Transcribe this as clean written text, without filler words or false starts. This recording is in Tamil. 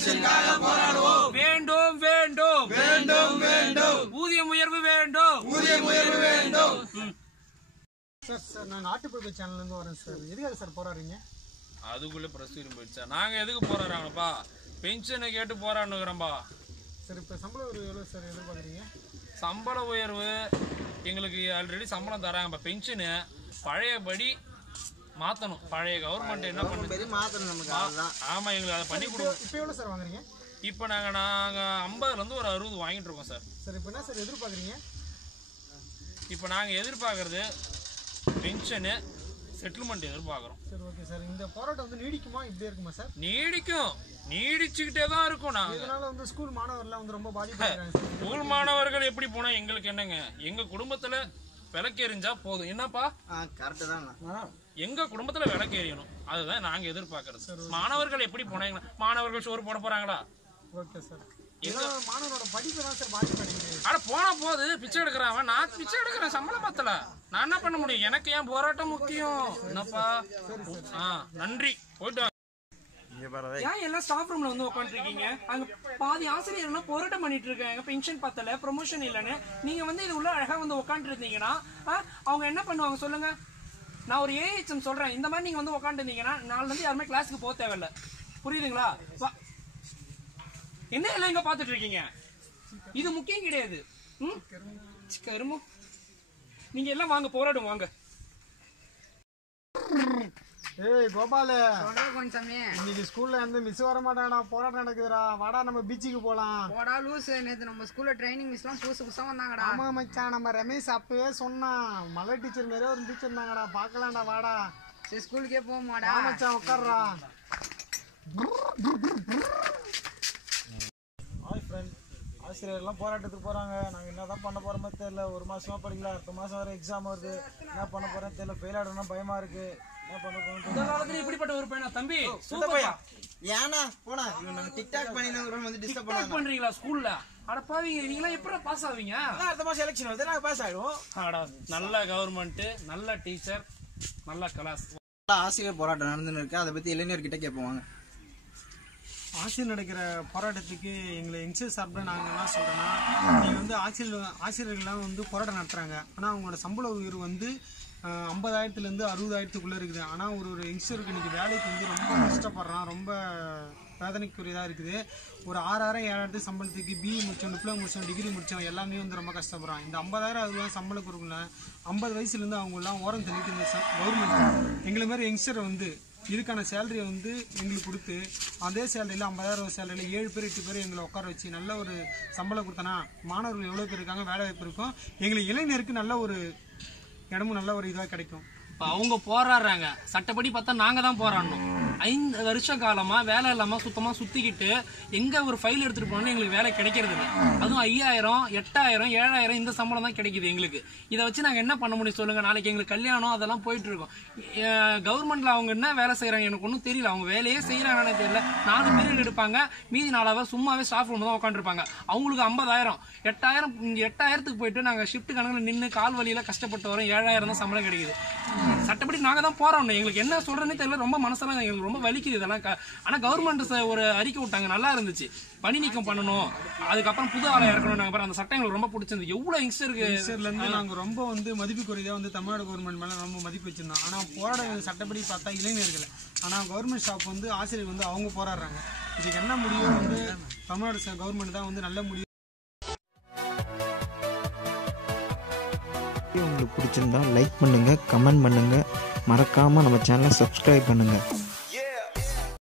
பென்ஷனுக்காக போராடுவோம். வேண்டும் வேண்டும் வேண்டும் வேண்டும். ஊதியம் உயர்வு வேண்டும். ஊதியம் உயர்வு வேண்டும். சார் நான் நாட்டுப்புற சேனல்ல இருந்து வரேன் சார். எதுக்காக சார் போராடுறீங்க? அதுக்குள்ள பிரஸ் போயிடுச்சா? நாங்க எதுக்கு போராடுறாங்கப்பா? பென்ஷனை கேட்டு போராடுறோம்பா. சார் இப்போ சம்பள உயர்வு எவ்வளோ சார் எதிர்பார்க்குறீங்க? சம்பள உயர்வு எங்களுக்கு ஆல்ரெடி சம்பளம் தராங்க. பென்ஷனு பழையபடி மாற்றணும். பழைய கவர்மெண்ட் என்ன பண்ணுது மாற்றணும் நமக்கு. ஆமாம், எங்களுக்கு அதை பண்ணி கொடுக்கும். இப்போ எவ்வளோ சார் வாங்குறீங்க? இப்போ நாங்கள் 50லேருந்து ஒரு 60 வாங்கிட்டு இருக்கோம் சார். சார் இப்போ என்ன சார் எதிர்பார்க்குறீங்க? இப்போ நாங்கள் எதிர்பார்க்குறது பென்ஷனு செட்டில்மெண்ட் எதிர்பார்க்குறோம். சரி, ஓகே சார். இந்த போராட்டம் வந்து நீடிக்குமா, இப்படியே இருக்குமா சார்? நீடிக்கும், நீடிச்சுக்கிட்டே தான் இருக்கும். இதனால வந்து ஸ்கூல் மாணவர்கள்லாம் வந்து ரொம்ப பாதிப்பு. ஸ்கூல் மாணவர்கள் எப்படி போனால் எங்களுக்கு என்னங்க? எங்கள் குடும்பத்தில் விளக்கெறிஞ்சா போதும். என்னப்பா? கரெக்டு தான். எங்க குடும்பத்துல விளக்கெறியணும், அதுதான் நாங்க எதிர்பார்க்கறது. மாணவர்கள் எப்படி போனாங்க? மாணவர்கள் சோறு போட போறாங்களா? Okay sir. மாணவரோட படிப்பு தான் சார் பாதிப்படையுது. ஆனா போனா போது பிச்சை எடுக்கிறான். நான் பிச்சை எடுக்கிறேன், சம்பளம் பத்தல, நான் என்ன பண்ண முடியும்? எனக்கு ஏன் போராட்டம் முக்கியம்? என்னப்பா? நன்றி, போயிட்டு ஏன் எல்லாம் ஸ்டாஃப் ரூம்ல வந்து உட்காந்துருக்கீங்க? அங்க பாதி ஆசிரியர் எல்லாம் போராட்டம் பண்ணிட்டு இருக்காங்க. பென்ஷன் பத்தல, ப்ரொமோஷன் இல்லன்னு. நீங்க வந்து இது உள்ள அழகா வந்து உட்காந்துட்டு இருந்தீங்கன்னா அவங்க என்ன பண்ணுவாங்க சொல்லுங்க? நான் ஒரு ஏஹெச்எம் சொல்றேன், இந்த மாதிரி நீங்க வந்து உட்காந்து இருந்தீங்கன்னா நாளைல இருந்து யாருமே கிளாஸுக்கு போக தேவையில்ல. புரியுதுங்களா? என்ன எல்லாம் இங்க பாத்துட்டு இருக்கீங்க? இது முக்கியம் கிடையாது. கருமோ, நீங்க எல்லாம் வாங்க போராடும் வாங்க. ஏய் கோபால, இன்னைக்கு ஸ்கூல்ல வந்து மிஸ் வர மாட்டாடா, போராட்டம் நடக்குதுடா, வாடா நம்ம பீச்சுக்கு போலாம். போடா லூசு, நேத்து நம்ம ஸ்கூல்ல ட்ரைனிங் மிஸ்லாம் புதுசா வந்தாங்கடா. ஆமா மச்சான், நம்ம ரமேஷ் அப்பவே சொன்னான், மலர் டீச்சர் மாதிரியே ஒரு டீச்சர் இருந்தாங்கடா, பாக்கலாம்டா, வாடா. சரி ஸ்கூலுக்கே போமாடா. மச்சான் உட்கார்றா. ஹாய் ஃப்ரெண்ட், ஆசிரியர்லாம் போராட்டத்துக்கு போறாங்க. நாங்க என்னதான் பண்ண போறோமோ தெரியல. ஒரு மாசமா படிக்கல, அடுத்த மாசம் வர எக்ஸாம் வருது. என்ன பண்ண போறேன்னு தெரியல. ஃபெயில் ஆகணும்னா பயமா இருக்கு. என்ன பண்ண போறோம்? இப்படிப்பட்ட ஒரு பையனா தம்பி? ஏன்னா போனா நாங்க டிக்டாக் பண்ணினவங்க வந்து டிஸ்டர்ப் பண்றீங்களா ஸ்கூல்ல? அட பாவீங்க, நீங்களா எப்படி பாஸ் ஆவீங்க? அடுத்த மாசம் எலெக்ஷன் வருது, நாங்க பாஸ் ஆயிடுவோம். நல்ல கவர்மெண்ட், நல்ல டீச்சர், நல்ல கிளாஸ். ஆசிரியர் போராட்டம் நடந்துன்னு இருக்கு, அதை பத்தி இளைஞர்கிட்ட கேட்போம். ஆசிரியர் நடக்கிற போராட்டத்துக்கு எங்களை யங்ஸ்டர்ஸ் சார்பில் நாங்கள் என்ன சொல்கிறோன்னா, நீங்கள் வந்து ஆசிரியர்கள்லாம் வந்து போராட்டம் நடத்துகிறாங்க. ஆனால் அவங்களோட சம்பள உயர்வு வந்து 50,000லேருந்து 60,000த்துக்குள்ளே இருக்குது. ஆனால் ஒரு யங்ஸ்டருக்கு இன்றைக்கி வேலைக்கு வந்து ரொம்ப கஷ்டப்படுறான், ரொம்ப வேதனைக்குரியதாக இருக்குது. ஒரு 6,000 7,000 சம்பளத்துக்கு பிஇ முடித்தோம், டிப்ளமோ முடித்தோம், டிகிரி முடித்தோம், எல்லாமே வந்து ரொம்ப கஷ்டப்படுறான். இந்த 50,000 60,000 சம்பளம் கொடுக்கல, 50 வயசுலேருந்து அவங்களாம் ஓரம் தள்ளிட்டு இந்த கவர்மெண்ட் எங்களை மாதிரி யங்ஸ்டரை வந்து இதுக்கான சேலரியை வந்து எங்களுக்கு கொடுத்து, அதே சேலரியில் 50,000 சேலரியில் 7 பேர் 8 பேர் எங்களை உட்கார வச்சு நல்ல ஒரு சம்பளம் கொடுத்தனா மாணவர்கள் எவ்வளோ பேர் இருக்காங்க, வேலை வாய்ப்பு இருக்கும், எங்களுக்கு இளைஞருக்கு நல்ல ஒரு இடமும் நல்ல ஒரு இதாக கிடைக்கும். இப்போ அவங்க போராடுறாங்க, சட்டப்படி பார்த்தா நாங்கள் தான் போராடணும். 5 வருஷ காலமாக வேலை இல்லாமல் சுத்தமாக சுற்றிக்கிட்டு எங்கே ஒரு ஃபைல் எடுத்துகிட்டு போனோம்னு எங்களுக்கு வேலை கிடைக்கிறது இல்லை. அதுவும் 5,000 8,000 7,000 இந்த சம்பளம் தான் கிடைக்குது எங்களுக்கு. இதை வச்சு நாங்கள் என்ன பண்ண முடியும் சொல்லுங்கள்? நாளைக்கு எங்களுக்கு கல்யாணம் அதெல்லாம் போயிட்டு இருக்கோம். கவர்மெண்ட்டில் அவங்க என்ன வேலை செய்கிறாங்க எனக்கு ஒன்றும் தெரியல. அவங்க வேலையே செய்கிறாங்கன்னு தெரியல. 4 பீரியட் எடுப்பாங்க, மீதி 4 ஹவர் சும்மாவே ஸ்டாஃப் ரூம் தான் உட்காந்துருப்பாங்க. அவங்களுக்கு 50,000 8,000 8,000த்துக்கு போயிட்டு நாங்கள் ஷிஃப்ட் கணக்கில் நின்று கால் வழியில் கஷ்டப்பட்டு வரோம். 7,000 தான் சம்பளம் கிடைக்குது. சட்டப்படி நாங்கள் தான் போராடணும். எங்களுக்கு என்ன சொல்றேன்னே தெரியல, ரொம்ப மனசெல்லாம் எங்களுக்கு ரொம்ப வலிக்குது இதெல்லாம். ஆனால் கவர்மெண்ட் ஒரு அறிக்கை விட்டாங்க, நல்லா இருந்துச்சு. பணி நீக்கம் பண்ணணும், அதுக்கப்புறம் புது ஆளை இறக்கணும். நாங்கள் அந்த சட்டம் எங்களுக்கு ரொம்ப பிடிச்சிருந்தது. எவ்வளோ யங்ஸ்டர்லேருந்து நாங்கள் ரொம்ப வந்து மதிப்புக்குரியதாக வந்து தமிழ்நாடு கவர்மெண்ட் மேலே ரொம்ப மதிப்பு வச்சிருந்தோம். ஆனால் போராட சட்டப்படி பார்த்தா இளைஞர்கள், ஆனால் கவர்மெண்ட் ஸ்டாஃப் வந்து ஆசிரியர் வந்து அவங்க போராடுறாங்க. இதுக்கு என்ன முடியும் வந்து தமிழ்நாடு கவர்மெண்ட் தான் வந்து நல்ல முடியும். உங்களுக்கு பிடிச்சிருந்தா லைக் பண்ணுங்கள், கமெண்ட் பண்ணுங்கள், மறக்காமல் நம்ம சேனலை சப்ஸ்கிரைப் பண்ணுங்கள்.